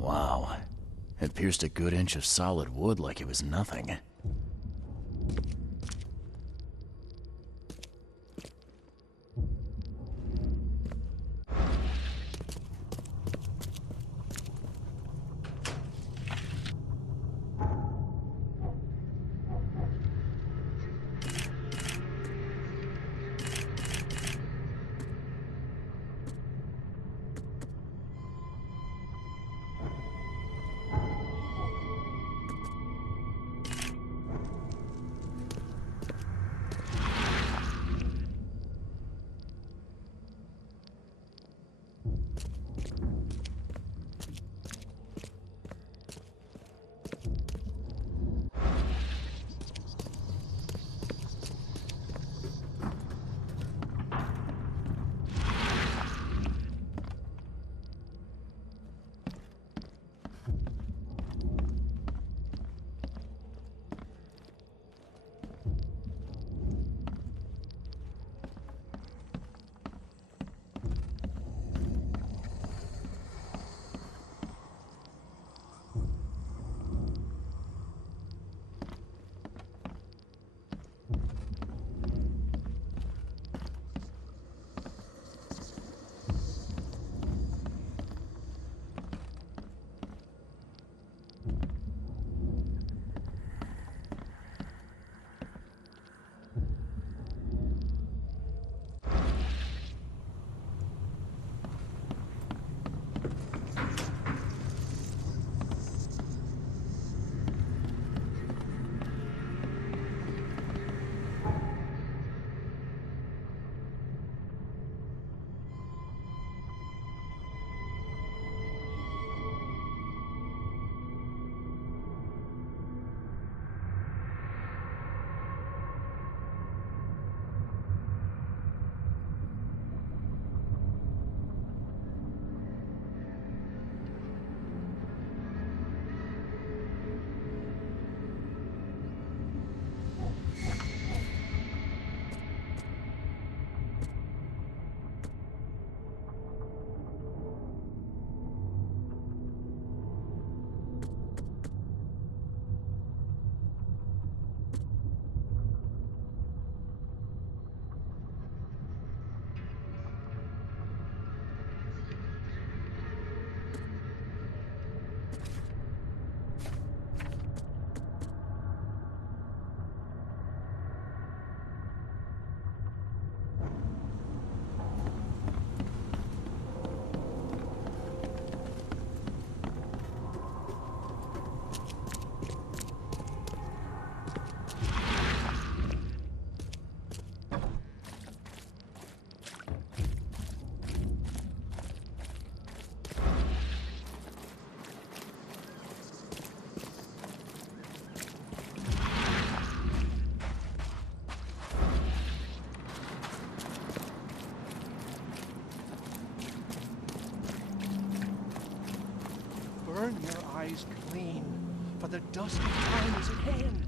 Wow. It pierced a good inch of solid wood like it was nothing. Burn your eyes clean, for the dust of time is at hand.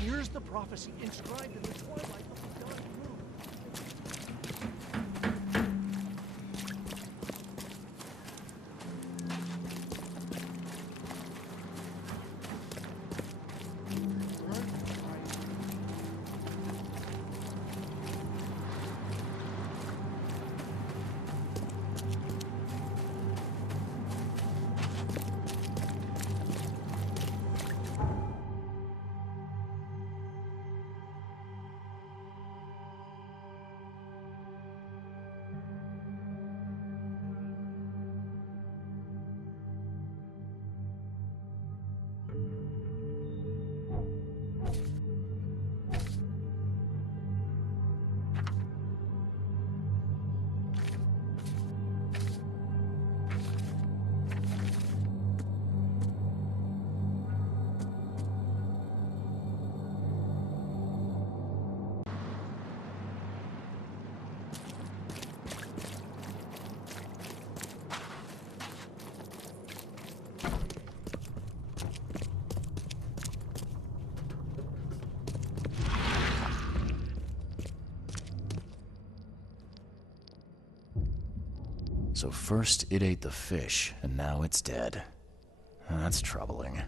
Here's the prophecy inscribed in the twilight of the dark room. So first it ate the fish, and now it's dead. That's troubling.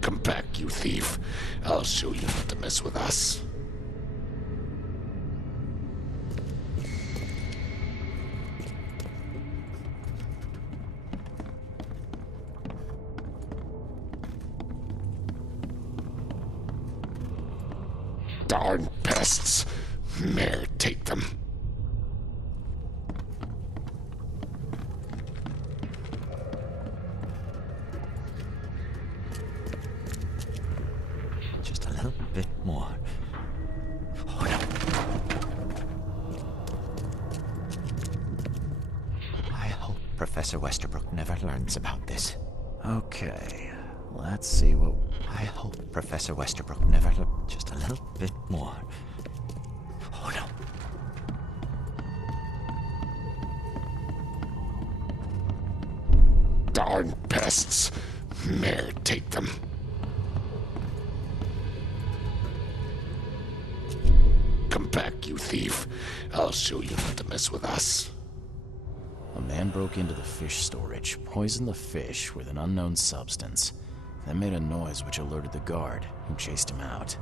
Come back, you thief. I'll show you not to mess with us. Darn pests. Mare take them. Just a little bit more. Oh no. I hope Professor Westerbrook never learns about this. Okay, let's see what... I hope Professor Westerbrook never just a little bit more. Oh no. Darn pests. Mare take them. Come back, you thief. I'll show you not to mess with us. A man broke into the fish storage, poisoned the fish with an unknown substance, then made a noise which alerted the guard, who chased him out.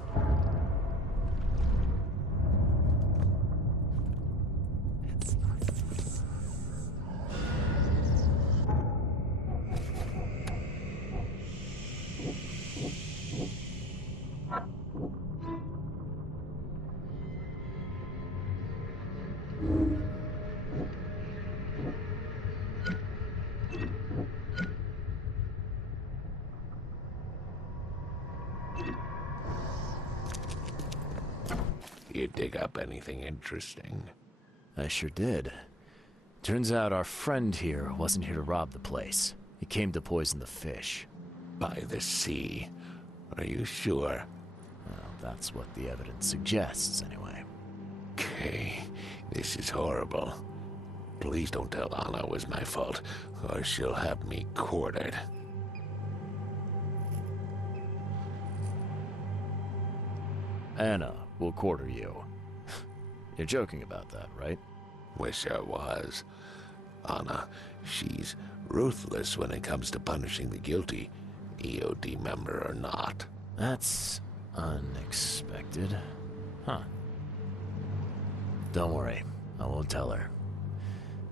You dig up anything interesting? I sure did. Turns out our friend here wasn't here to rob the place. He came to poison the fish. By the sea. Are you sure? Well, that's what the evidence suggests, anyway. Okay, this is horrible. Please don't tell Anna it was my fault, or she'll have me quartered. Anna will quarter you. You're joking about that, right? Wish I was. Anna, she's ruthless when it comes to punishing the guilty, EOD member or not. That's unexpected. Huh. Don't worry, I won't tell her.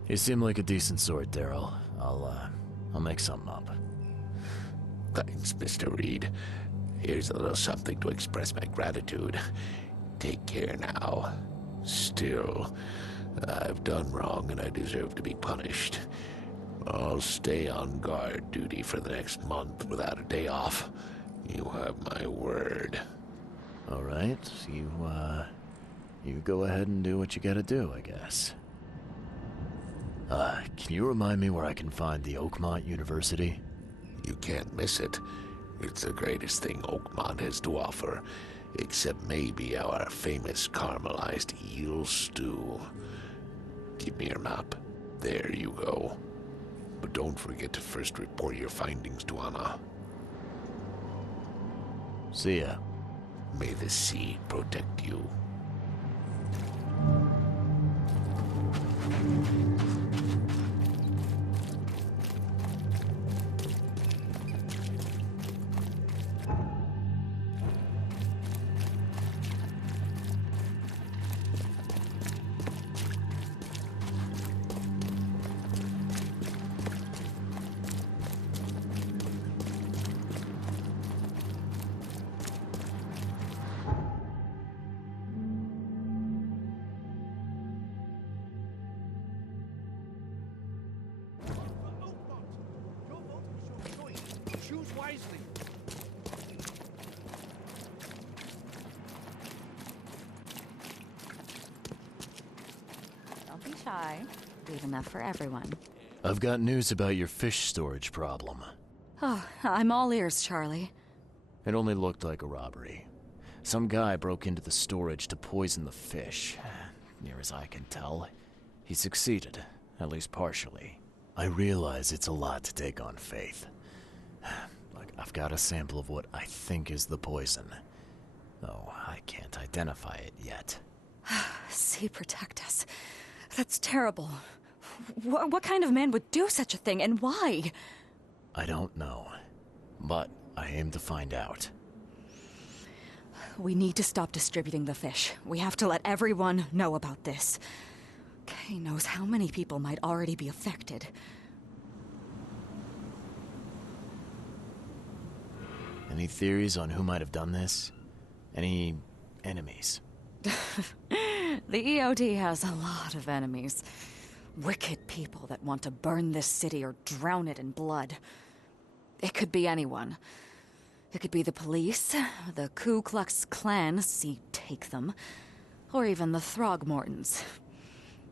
You seem like a decent sort, Daryl. I'll make something up. Thanks, Mr. Reed. Here's a little something to express my gratitude. Take care now. Still, I've done wrong and I deserve to be punished. I'll stay on guard duty for the next month without a day off. You have my word. All right, you go ahead and do what you gotta do, I guess. Can you remind me where I can find the Oakmont University? You can't miss it. It's the greatest thing Oakmont has to offer, except maybe our famous caramelized eel stew. Give me your map. There you go. But don't forget to first report your findings to Anna. See ya. May the sea protect you. shy. Leave enough for everyone. I've got news about your fish storage problem. Oh, I'm all ears, Charlie. It only looked like a robbery. Some guy broke into the storage to poison the fish. Near as I can tell, he succeeded, at least partially. I realize it's a lot to take on faith. Look, I've got a sample of what I think is the poison, though I can't identify it yet. See, protect us. That's terrible. What kind of man would do such a thing, and why? I don't know, but I aim to find out. We need to stop distributing the fish. We have to let everyone know about this. Kay knows how many people might already be affected. Any theories on who might have done this? Any enemies? The EOD has a lot of enemies. Wicked people that want to burn this city or drown it in blood. It could be anyone. It could be the police, the Ku Klux Klan, see, take them, or even the Throgmortons.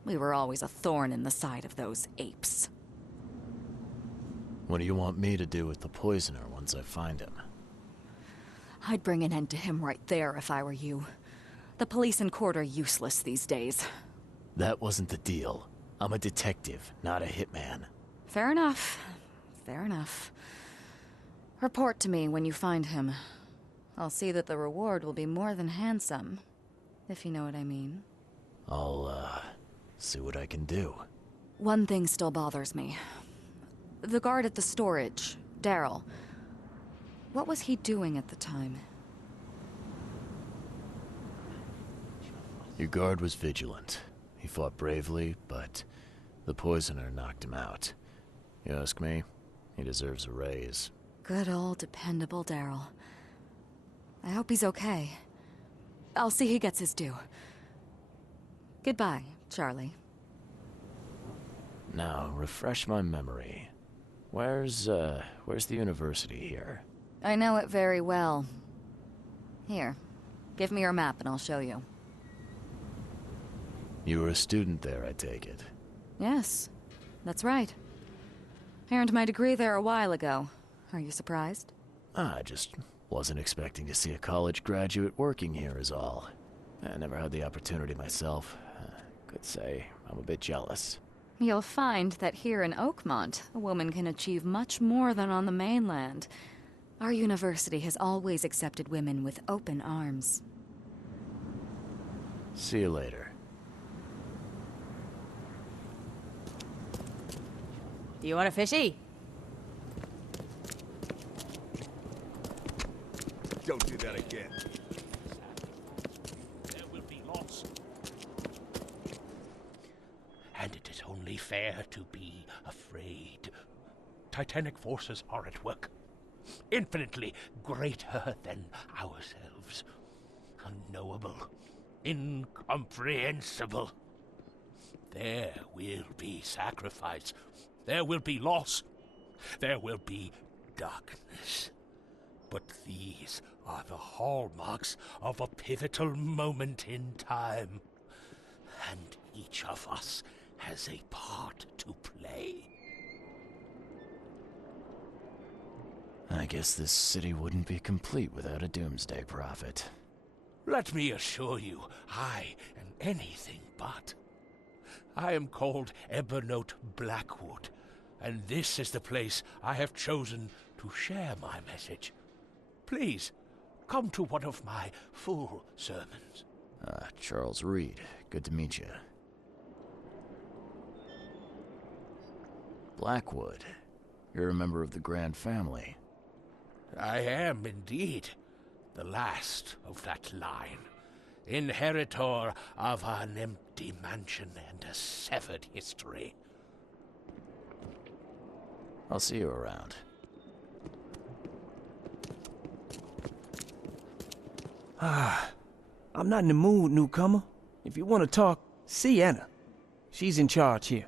We were always a thorn in the side of those apes. What do you want me to do with the poisoner once I find him? I'd bring an end to him right there if I were you. The police and court are useless these days. That wasn't the deal. I'm a detective, not a hitman. Fair enough. Fair enough. Report to me when you find him. I'll see that the reward will be more than handsome, if you know what I mean. I'll, see what I can do. One thing still bothers me. The guard at the storage, Daryl. What was he doing at the time? Your guard was vigilant. He fought bravely, but the poisoner knocked him out. You ask me, he deserves a raise. Good old dependable Daryl. I hope he's okay. I'll see he gets his due. Goodbye, Charlie. Now, refresh my memory. Where's the university here? I know it very well. Here, give me your map and I'll show you. You were a student there, I take it. Yes, that's right. I earned my degree there a while ago. Are you surprised? I just wasn't expecting to see a college graduate working here is all. I never had the opportunity myself. Could say I'm a bit jealous. You'll find that here in Oakmont, a woman can achieve much more than on the mainland. Our university has always accepted women with open arms. See you later. Do you want a fishy? Don't do that again. There will be loss. And it is only fair to be afraid. Titanic forces are at work, infinitely greater than ourselves. Unknowable, incomprehensible. There will be sacrifice. There will be loss. There will be darkness. But these are the hallmarks of a pivotal moment in time. And each of us has a part to play. I guess this city wouldn't be complete without a doomsday prophet. Let me assure you, I am anything but. I am called Ebernote Blackwood, and this is the place I have chosen to share my message. Please, come to one of my full sermons. Charles Reed. Good to meet you. Blackwood. You're a member of the Grand Family. I am indeed the last of that line, inheritor of an empty mansion and a severed history. I'll see you around. I'm not in the mood, newcomer. If you want to talk, see Anna. She's in charge here.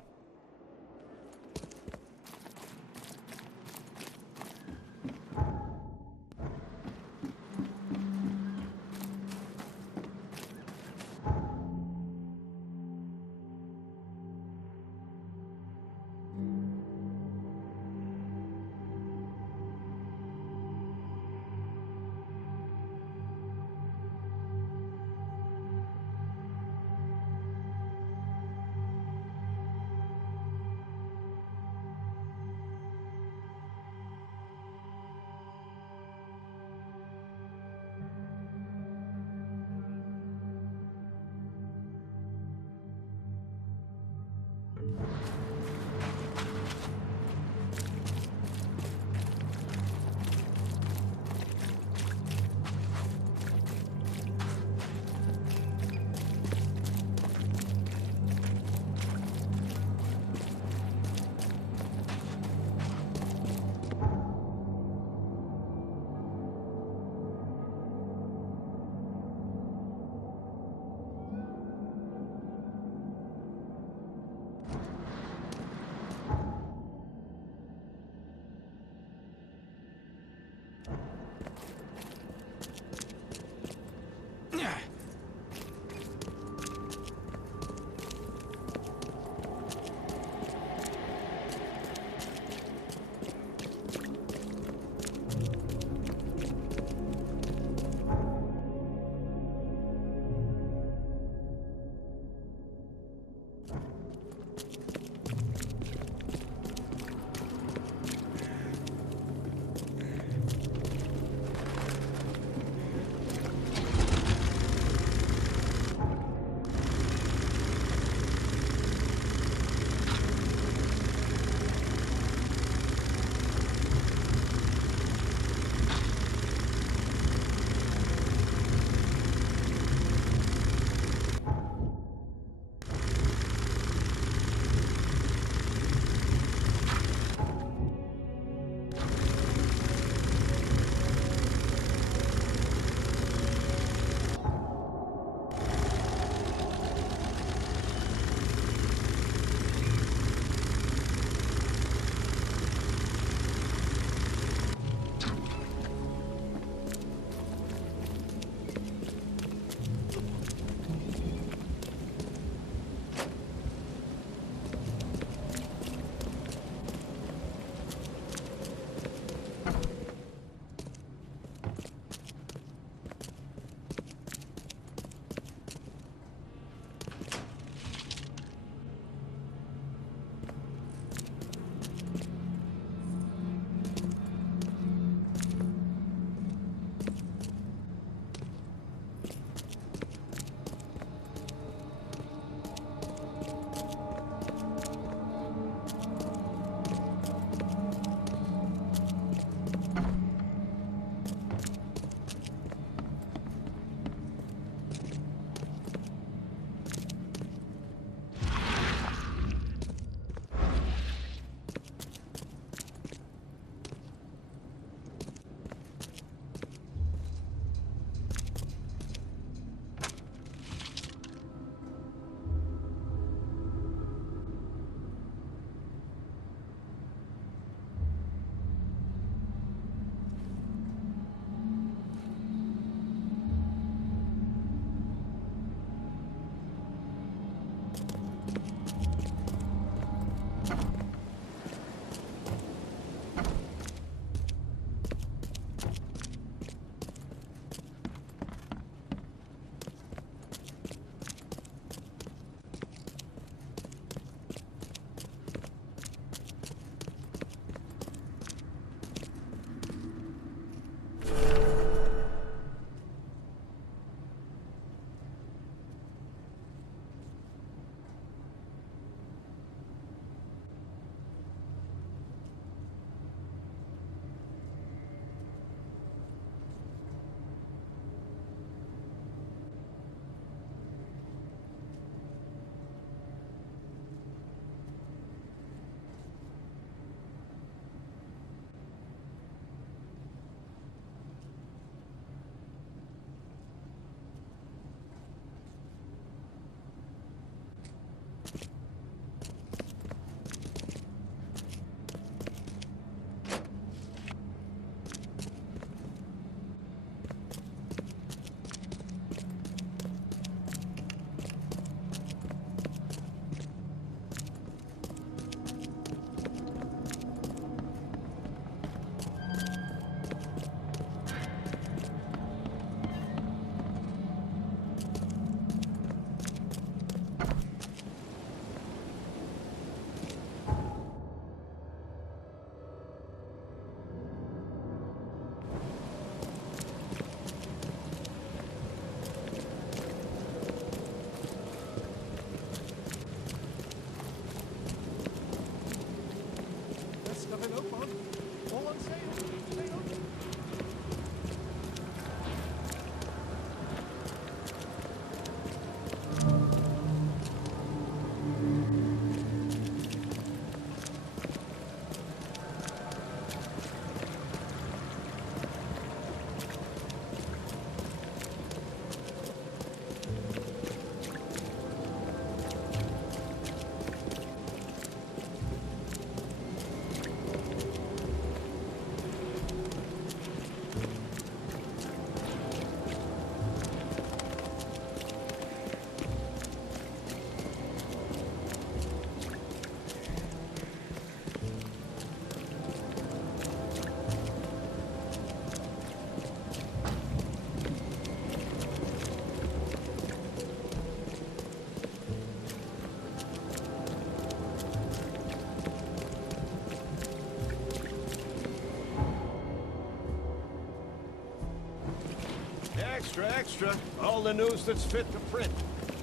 extra. All the news that's fit to print.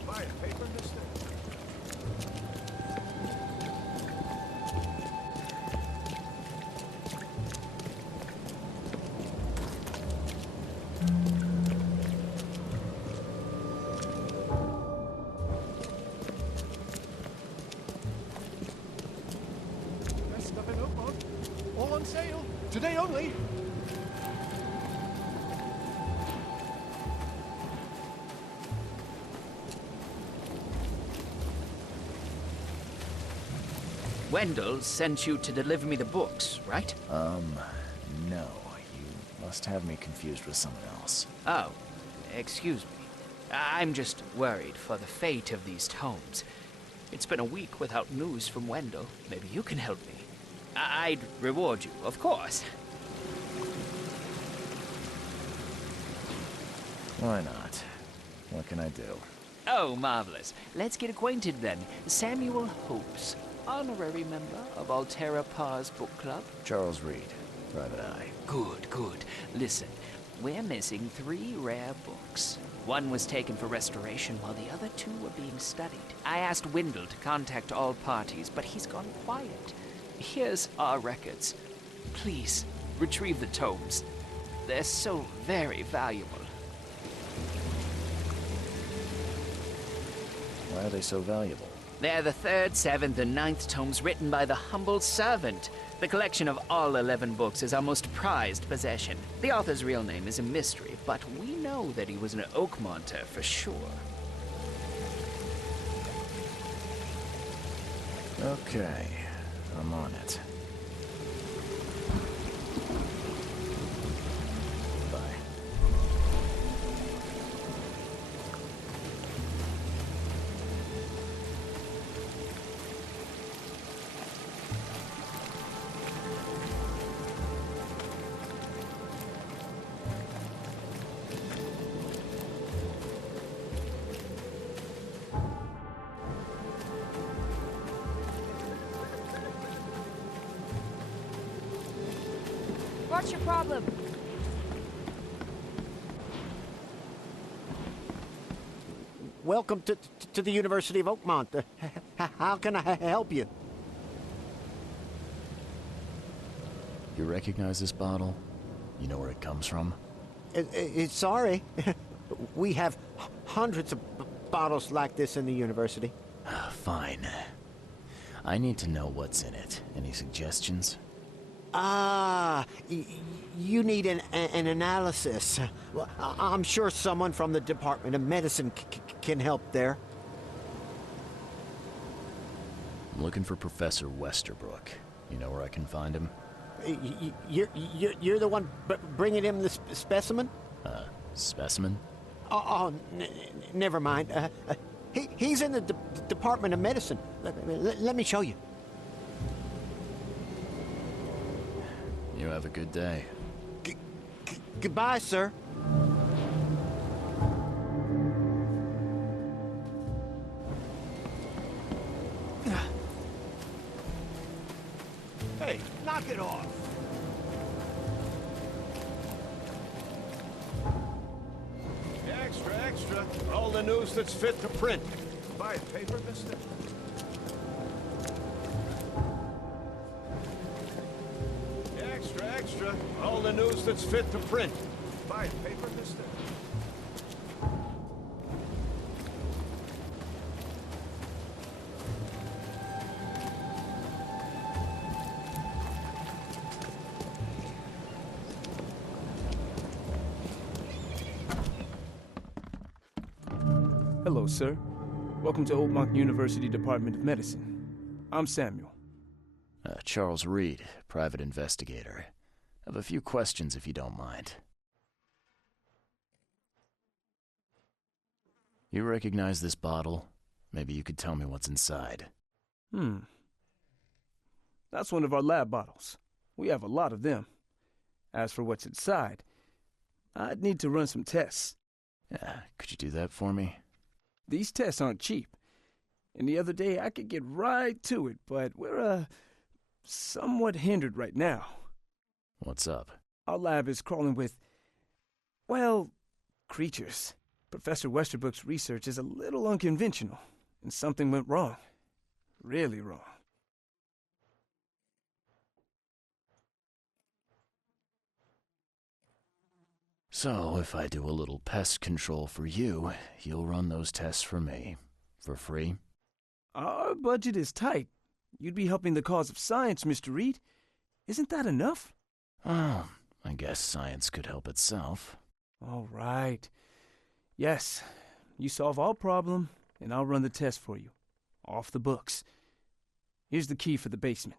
Buy a paper, mister? Best stuff in Oakmont. All on sale. Today only. Wendell sent you to deliver me the books, right? No. You must have me confused with someone else. Oh, excuse me. I'm just worried for the fate of these tomes. It's been a week without news from Wendell. Maybe you can help me. I'd reward you, of course. Why not? What can I do? Oh, marvelous. Let's get acquainted then. Samuel Hopes, honorary member of Altera Pars Book Club. Charles Reed, Private Eye. Good, good. Listen, we're missing 3 rare books. One was taken for restoration while the other 2 were being studied. I asked Wendell to contact all parties, but he's gone quiet. Here's our records. Please, retrieve the tomes. They're so very valuable. Why are they so valuable? They're the 3rd, 7th, and 9th tomes written by the humble servant. The collection of all 11 books is our most prized possession. The author's real name is a mystery, but we know that he was an Oakmonter for sure. Okay, I'm on it. Bye. What's your problem? Welcome to the University of Oakmont. How can I help you? You recognize this bottle? You know where it comes from? Sorry. We have hundreds of bottles like this in the university. Fine. I need to know what's in it. Any suggestions? You need an analysis. Well, I'm sure someone from the Department of Medicine can help there. I'm looking for Professor Westerbrook. You know where I can find him? You're the one bringing him the specimen? Specimen? Never mind. He's in the Department of Medicine. Let me show you. You have a good day. Goodbye, sir. Hey, knock it off. Extra, extra. All the news that's fit to print. Buy a paper, mister? Extra, extra. All the news that's fit to print. Buy a paper, mister? Hello, sir. Welcome to Oakmont University Department of Medicine. I'm Samuel. Charles Reed, private investigator. I have a few questions if you don't mind. You recognize this bottle? Maybe you could tell me what's inside. That's one of our lab bottles. We have a lot of them. As for what's inside, I'd need to run some tests. Could you do that for me? These tests aren't cheap. And the other day I could get right to it, but we're, somewhat hindered right now. What's up? Our lab is crawling with, well, creatures. Professor Westerbrook's research is a little unconventional, and something went wrong. Really wrong. So, if I do a little pest control for you, you'll run those tests for me. For free? Our budget is tight. You'd be helping the cause of science, Mr. Reed. Isn't that enough? Oh, I guess science could help itself. All right. Yes, you solve all problem, and I'll run the test for you. Off the books. Here's the key for the basement.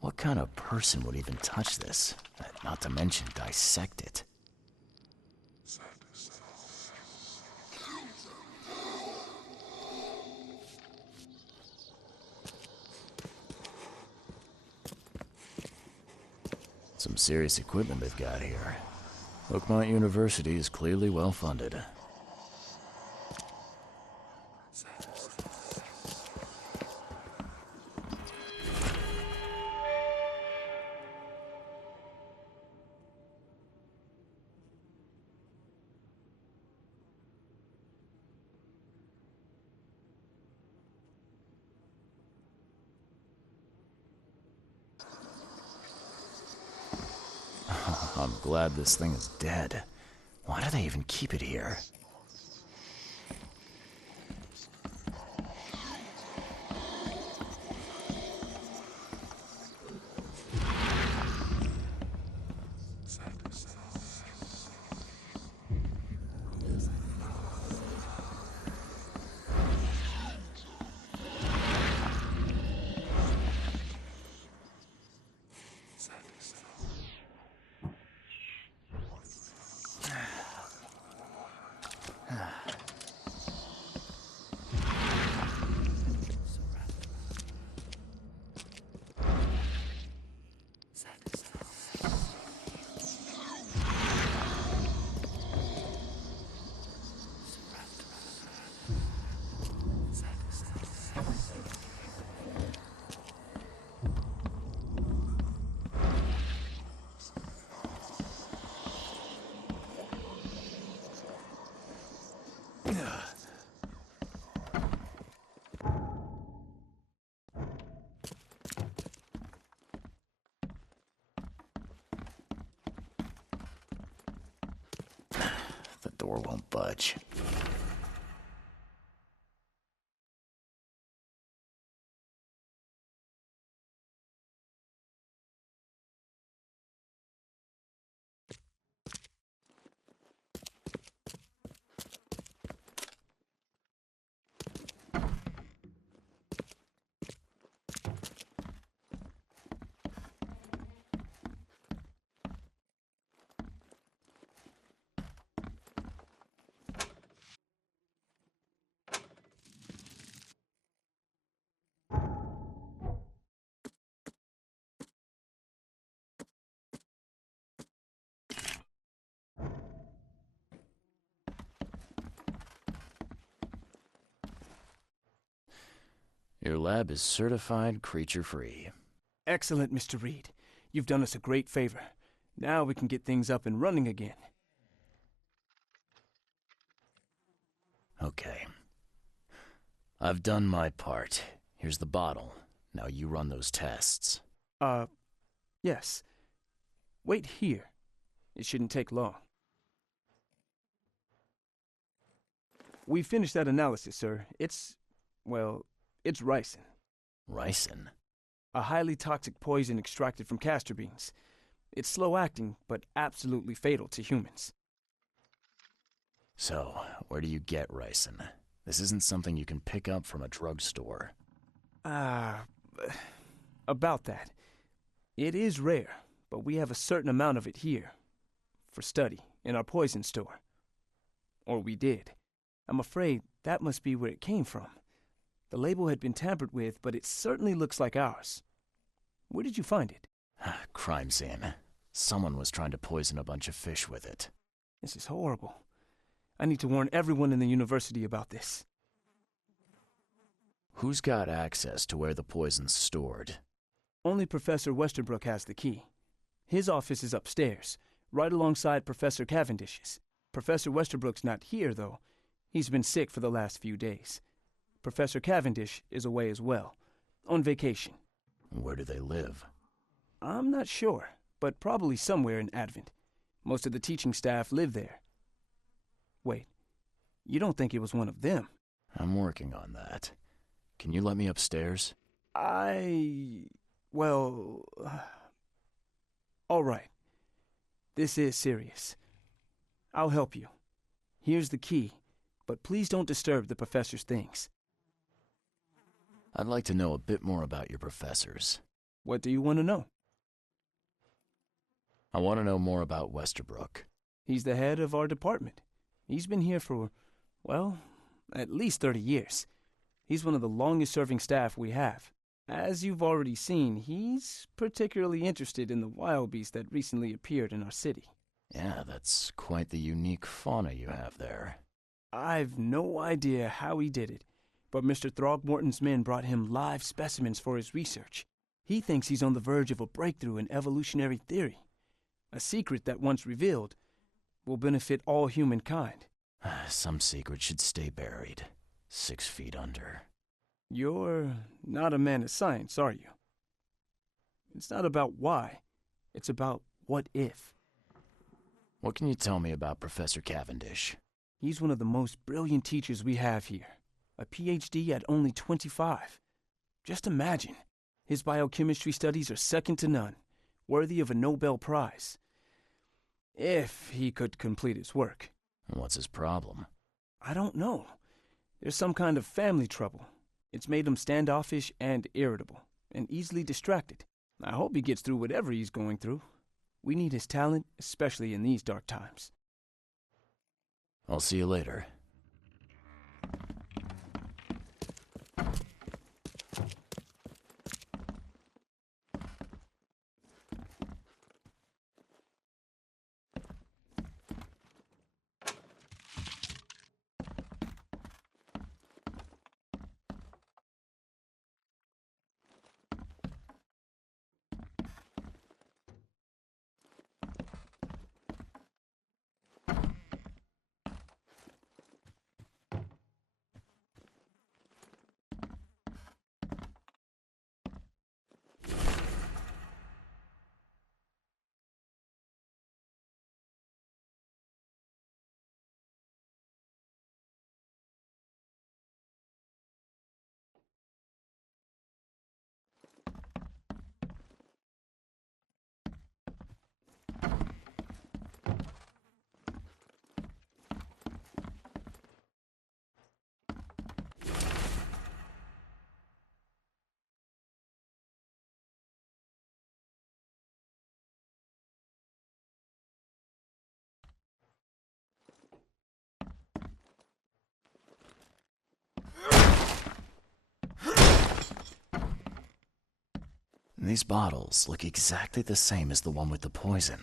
What kind of person would even touch this? Not to mention dissect it. Some serious equipment they've got here. Oakmont University is clearly well funded. I'm glad this thing is dead. Why do they even keep it here? The door won't budge. Your lab is certified creature-free. Excellent, Mr. Reed. You've done us a great favor. Now we can get things up and running again. Okay. I've done my part. Here's the bottle. Now you run those tests. Yes. Wait here. It shouldn't take long. We finished that analysis, sir. It's ricin. Ricin? A highly toxic poison extracted from castor beans. It's slow-acting, but absolutely fatal to humans. So, where do you get ricin? This isn't something you can pick up from a drugstore. About that. It is rare, but we have a certain amount of it here. For study, in our poison store. Or we did. I'm afraid that must be where it came from. The label had been tampered with, but it certainly looks like ours. Where did you find it? Crime scene. Someone was trying to poison a bunch of fish with it. This is horrible. I need to warn everyone in the university about this. Who's got access to where the poison's stored? Only Professor Westerbrook has the key. His office is upstairs, right alongside Professor Cavendish's. Professor Westerbrook's not here, though. He's been sick for the last few days. Professor Cavendish is away as well, on vacation. Where do they live? I'm not sure, but probably somewhere in Advent. Most of the teaching staff live there. Wait, you don't think it was one of them? I'm working on that. Can you let me upstairs? Well... all right. This is serious. I'll help you. Here's the key, but please don't disturb the professor's things. I'd like to know a bit more about your professors. What do you want to know? I want to know more about Westerbrook. He's the head of our department. He's been here for, well, at least 30 years. He's one of the longest-serving staff we have. As you've already seen, he's particularly interested in the wild beast that recently appeared in our city. Yeah, that's quite the unique fauna you have there. I've no idea how he did it, but Mr. Throgmorton's men brought him live specimens for his research. He thinks he's on the verge of a breakthrough in evolutionary theory. A secret that, once revealed, will benefit all humankind. Some secret should stay buried, 6 feet under. You're not a man of science, are you? It's not about why. It's about what if. What can you tell me about Professor Cavendish? He's one of the most brilliant teachers we have here. A PhD at only 25. Just imagine. His biochemistry studies are second to none, worthy of a Nobel Prize. If he could complete his work. What's his problem? I don't know. There's some kind of family trouble. It's made him standoffish and irritable, and easily distracted. I hope he gets through whatever he's going through. We need his talent, especially in these dark times. I'll see you later. These bottles look exactly the same as the one with the poison.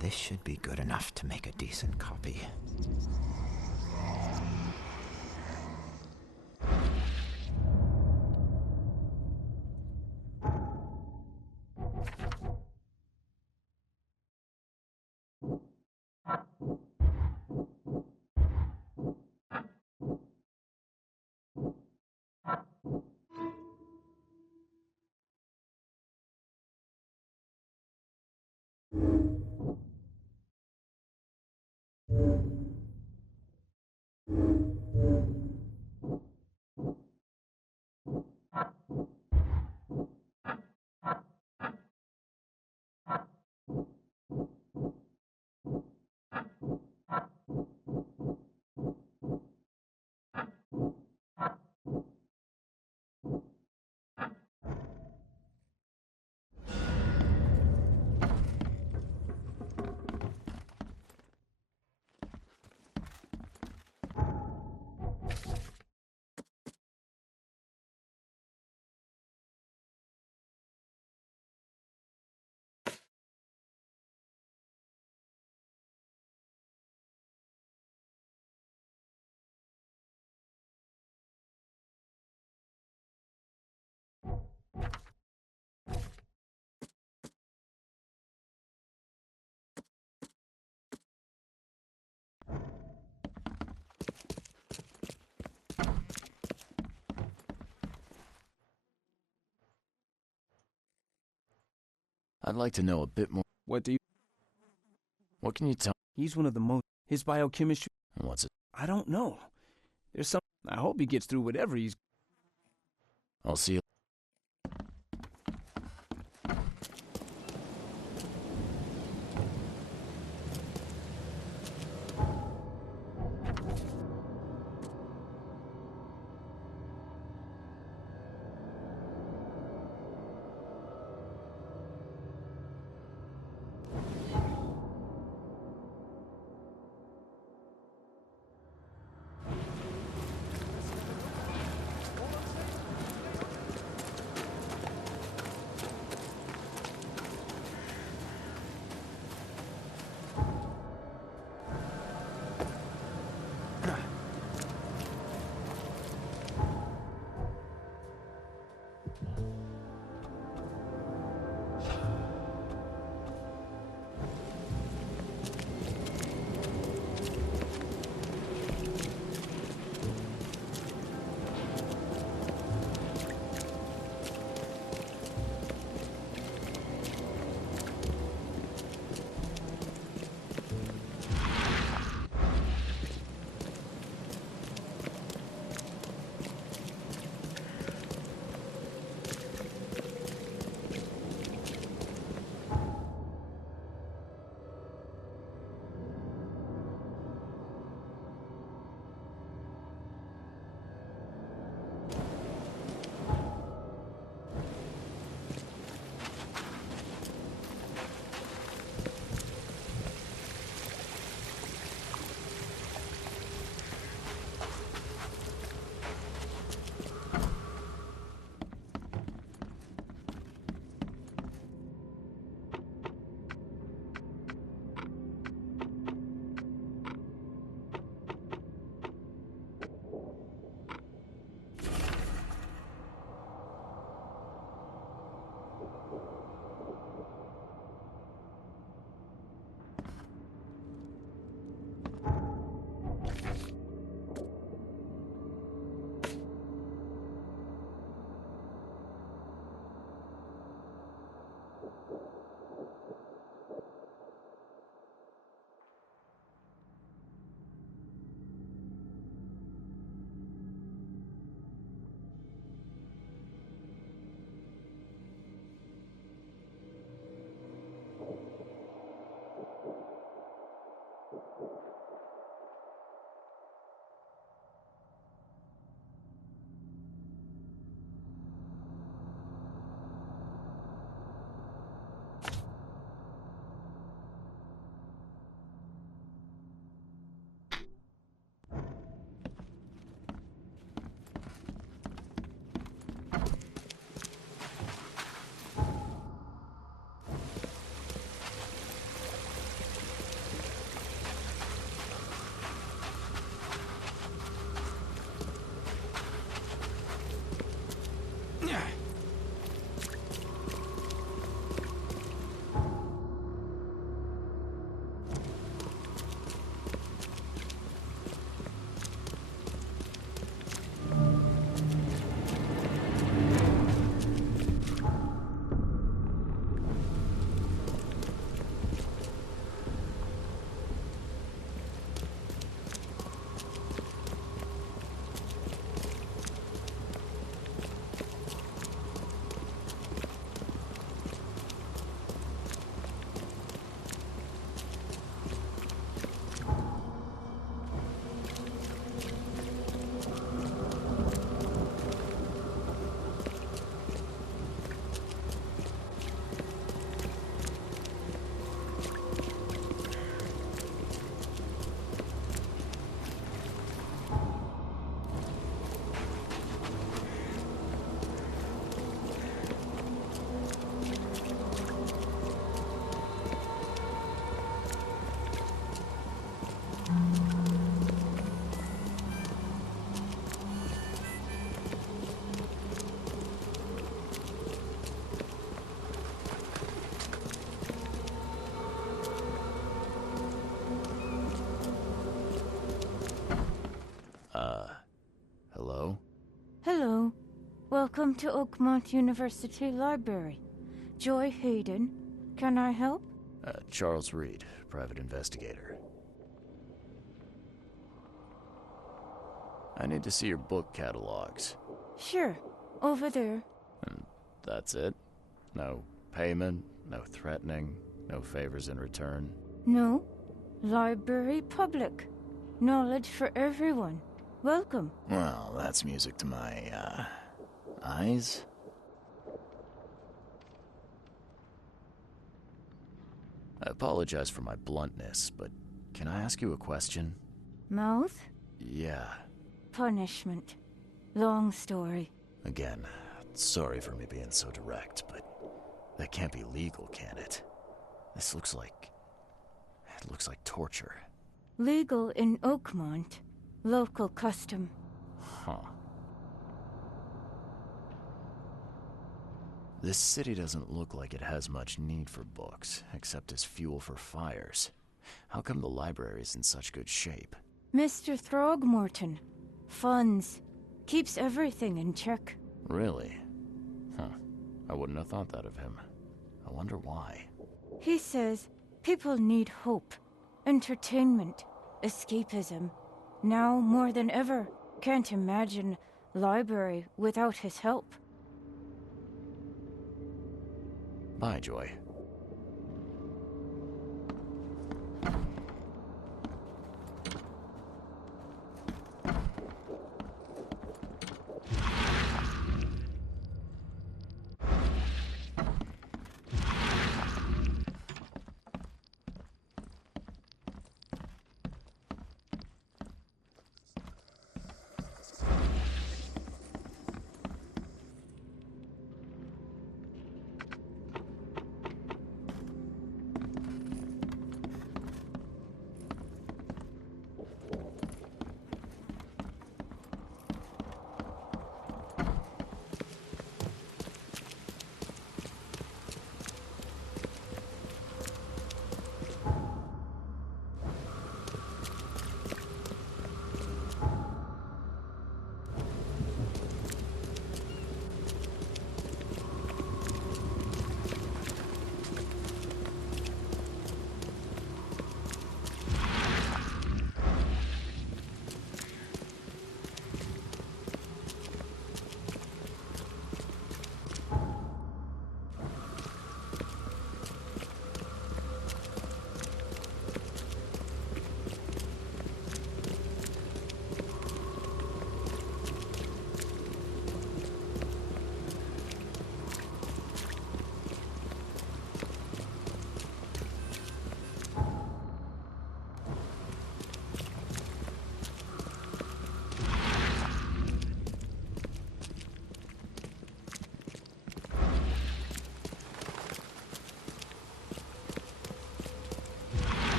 This should be good enough to make a decent copy. I'd like to know a bit more. What What can you tell? He's one of the most... His biochemistry... What's it? I don't know. There's some... I hope he gets through whatever he's... I'll see you. Welcome to Oakmont University Library. Joy Hayden. Can I help? Charles Reed, private investigator. I need to see your book catalogs. Sure. Over there. And that's it? No payment, no threatening, no favors in return? No. Library public. Knowledge for everyone. Welcome. Well, that's music to my, eyes? I apologize for my bluntness, but can I ask you a question? Mouth? Yeah. Punishment. Long story. Again, sorry for me being so direct, but that can't be legal, can it? This looks like... it looks like torture. Legal in Oakmont. Local custom. Huh. This city doesn't look like it has much need for books, except as fuel for fires. How come the library's in such good shape? Mr. Throgmorton. Funds. Keeps everything in check. Really? Huh. I wouldn't have thought that of him. I wonder why. He says people need hope, entertainment, escapism. Now more than ever, can't imagine library without his help. Bye, Joy.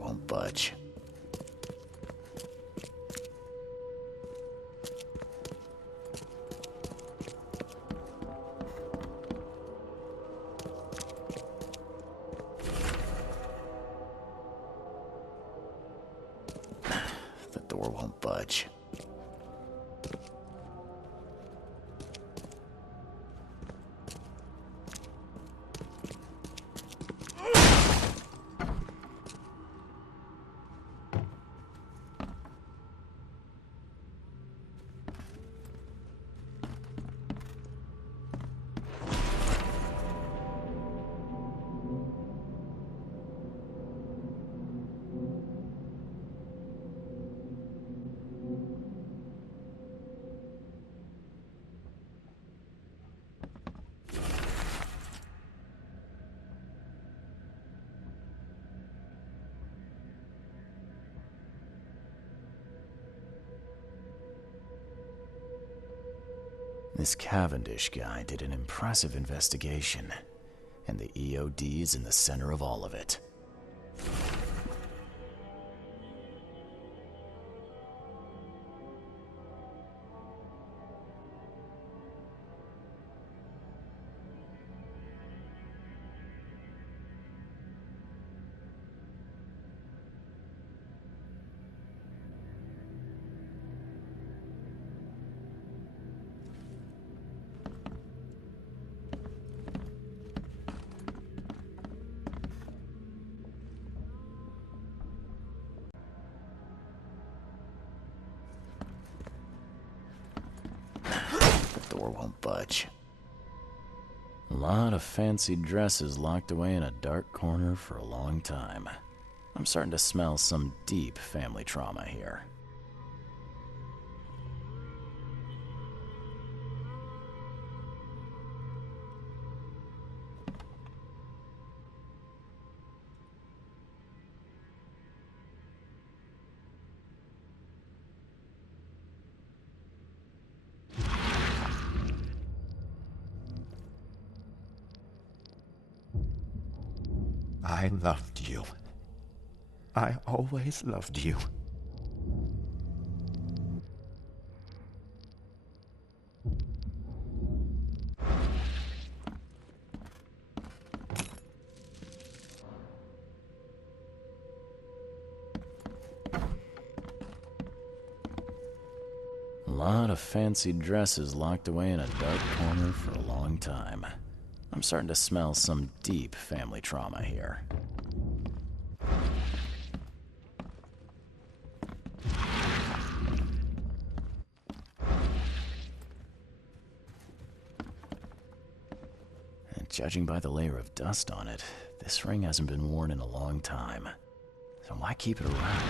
Won't budge. The door won't budge. This Cavendish guy did an impressive investigation, and the EOD is in the center of all of it. store won't budge. A lot of fancy dresses locked away in a dark corner for a long time. I'm starting to smell some deep family trauma here. I loved you. I always loved you. A lot of fancy dresses locked away in a dark corner for a long time. I'm starting to smell some deep family trauma here. And judging by the layer of dust on it, this ring hasn't been worn in a long time. So why keep it around?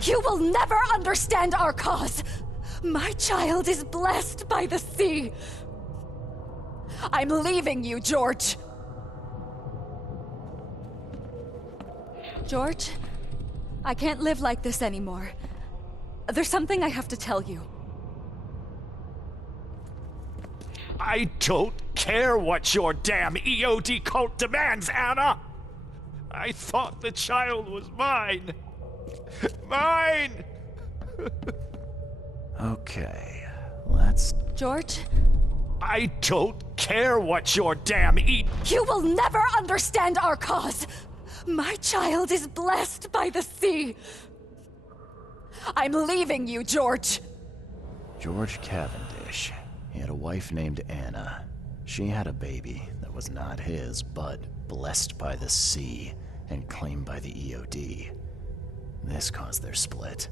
You will never understand our cause! My child is blessed by the sea! I'm leaving you, George! George? I can't live like this anymore. There's something I have to tell you. I don't care what your damn EOD cult demands, Anna! I thought the child was mine! Mine! Okay, let's... George? I don't care what your damn You will never understand our cause! My child is blessed by the sea! I'm leaving you, George! George Cavendish. He had a wife named Anna. She had a baby that was not his, but blessed by the sea and claimed by the EOD. This caused their split.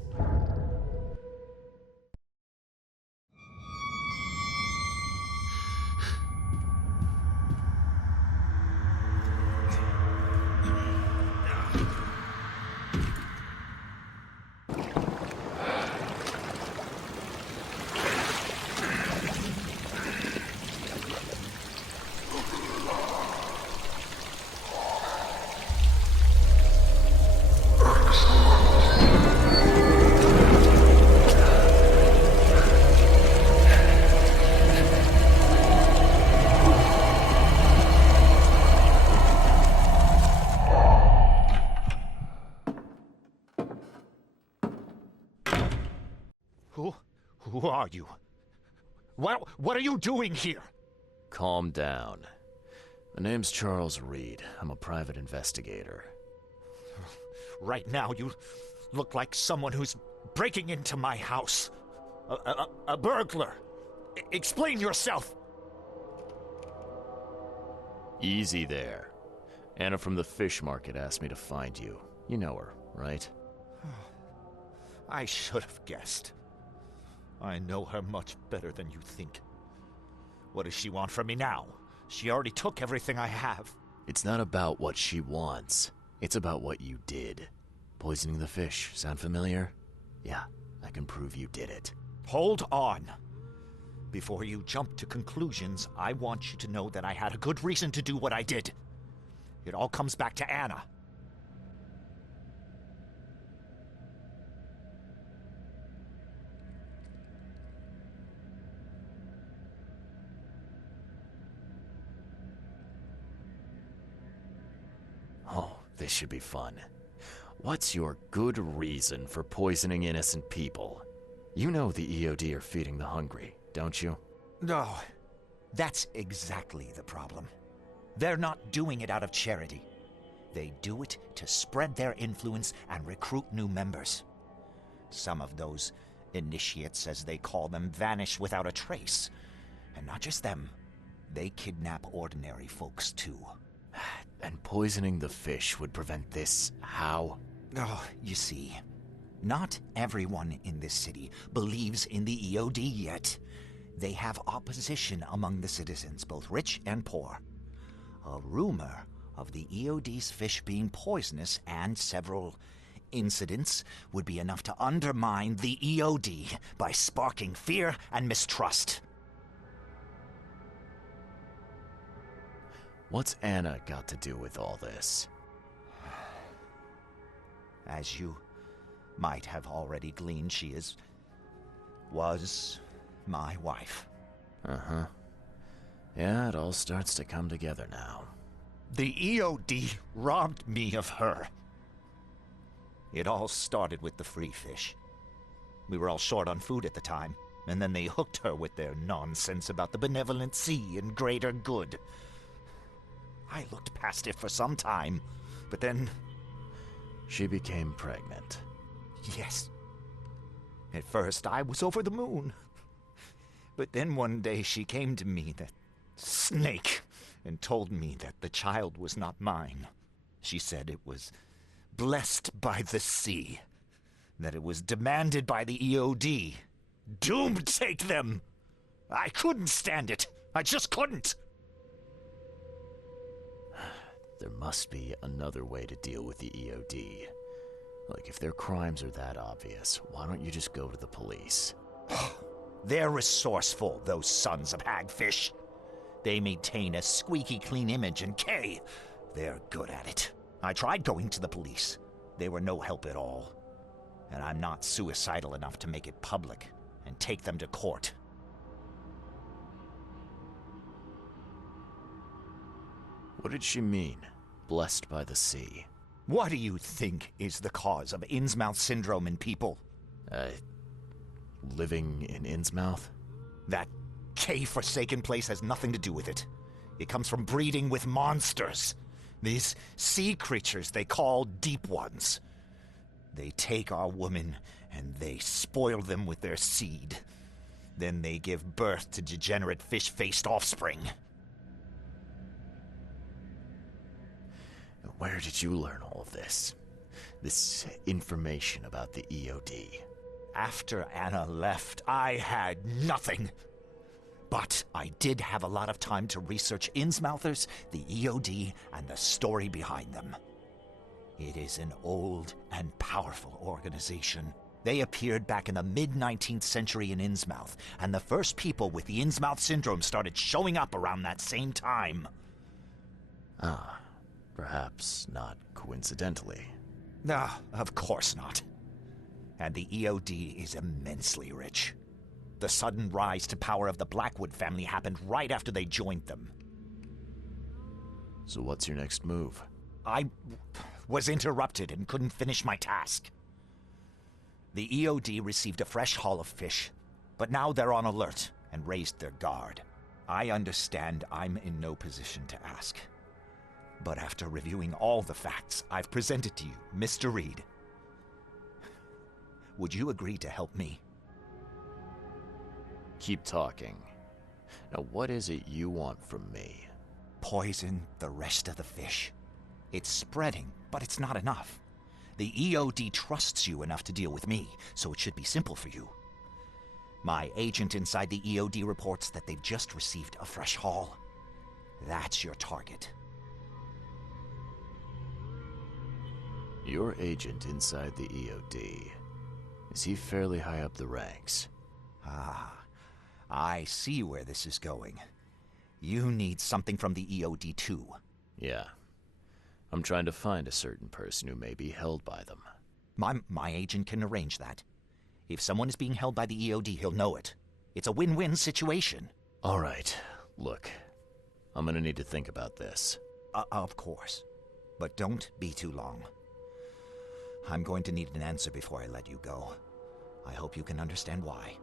Who are you? What are you doing here? Calm down. My name's Charles Reed. I'm a private investigator. Right now, you look like someone who's breaking into my house. A burglar. Explain yourself. Easy there. Anna from the fish market asked me to find you. You know her, right? I should have guessed. I know her much better than you think. What does she want from me now? She already took everything I have. It's not about what she wants. It's about what you did. Poisoning the fish. Sound familiar? Yeah, I can prove you did it. Hold on. Before you jump to conclusions, I want you to know that I had a good reason to do what I did. It all comes back to Anna. Oh, this should be fun. What's your good reason for poisoning innocent people? You know the EOD are feeding the hungry, don't you? No, that's exactly the problem. They're not doing it out of charity. They do it to spread their influence and recruit new members. Some of those Initiates, as they call them, vanish without a trace. And not just them. They kidnap ordinary folks, too. And poisoning the fish would prevent this. How? Oh, you see, not everyone in this city believes in the EOD yet. They have opposition among the citizens, both rich and poor. A rumor of the EOD's fish being poisonous and several incidents would be enough to undermine the EOD by sparking fear and mistrust. What's Anna got to do with all this? As you might have already gleaned, she was my wife. Uh-huh. Yeah, it all starts to come together now. The EOD robbed me of her. It all started with the free fish. We were all short on food at the time, and then they hooked her with their nonsense about the benevolent sea and greater good. I looked past it for some time, but then... She became pregnant. Yes. At first, I was over the moon. But then one day she came to me, that snake, and told me that the child was not mine. She said it was blessed by the sea, that it was demanded by the EOD. Doomed take them! I couldn't stand it. I just couldn't. There must be another way to deal with the EOD. Like, if their crimes are that obvious, why don't you just go to the police? They're resourceful, those sons of hagfish. They maintain a squeaky clean image, and they're good at it. I tried going to the police. They were no help at all. And I'm not suicidal enough to make it public and take them to court. What did she mean, blessed by the sea? What do you think is the cause of Innsmouth syndrome in people? Living in Innsmouth? That K-forsaken place has nothing to do with it. It comes from breeding with monsters. These sea creatures they call Deep Ones. They take our women and they spoil them with their seed. Then they give birth to degenerate fish-faced offspring. Where did you learn all of this? This information about the EOD? After Anna left, I had nothing. But I did have a lot of time to research Innsmouthers, the EOD, and the story behind them. It is an old and powerful organization. They appeared back in the mid-19th century in Innsmouth, and the first people with the Innsmouth syndrome started showing up around that same time. Ah, perhaps not coincidentally. No, of course not. And the EOD is immensely rich. The sudden rise to power of the Blackwood family happened right after they joined them. So what's your next move? I was interrupted and couldn't finish my task. The EOD received a fresh haul of fish, but now they're on alert and raised their guard. I understand I'm in no position to ask. But after reviewing all the facts I've presented to you, Mr. Reed, would you agree to help me? Keep talking. Now, what is it you want from me? Poison the rest of the fish. It's spreading, but it's not enough. The EOD trusts you enough to deal with me, so it should be simple for you. My agent inside the EOD reports that they've just received a fresh haul. That's your target. Your agent inside the EOD. Is he fairly high up the ranks? Ah, I see where this is going. You need something from the EOD too. Yeah. I'm trying to find a certain person who may be held by them. My agent can arrange that. If someone is being held by the EOD, he'll know it. It's a win-win situation. All right. Look, I'm gonna need to think about this. Of course. But don't be too long. I'm going to need an answer before I let you go. I hope you can understand why.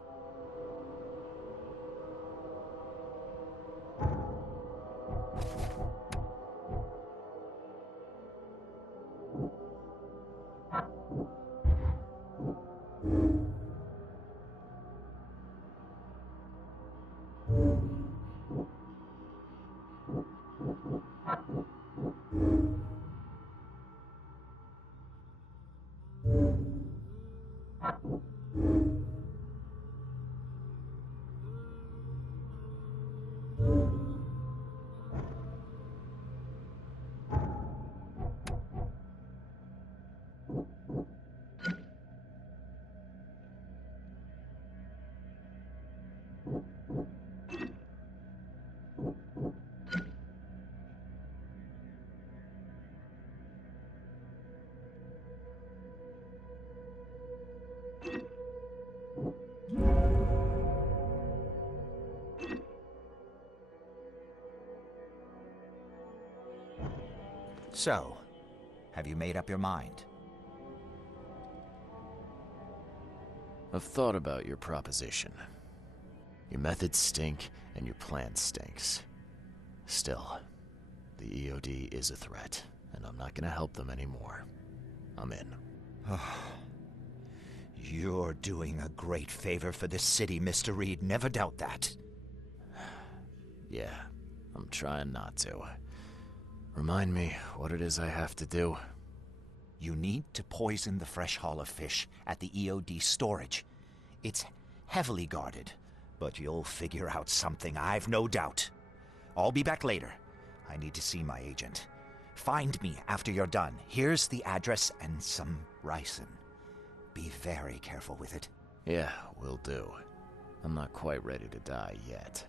So, have you made up your mind? I've thought about your proposition. Your methods stink, and your plan stinks. Still, the EOD is a threat, and I'm not gonna help them anymore. I'm in. You're doing a great favor for this city, Mr. Reed. Never doubt that. Yeah, I'm trying not to. Remind me what it is I have to do. You need to poison the fresh haul of fish at the EOD storage. It's heavily guarded, but you'll figure out something, I've no doubt. I'll be back later. I need to see my agent. Find me after you're done. Here's the address and some ricin. Be very careful with it. Yeah, will do. I'm not quite ready to die yet.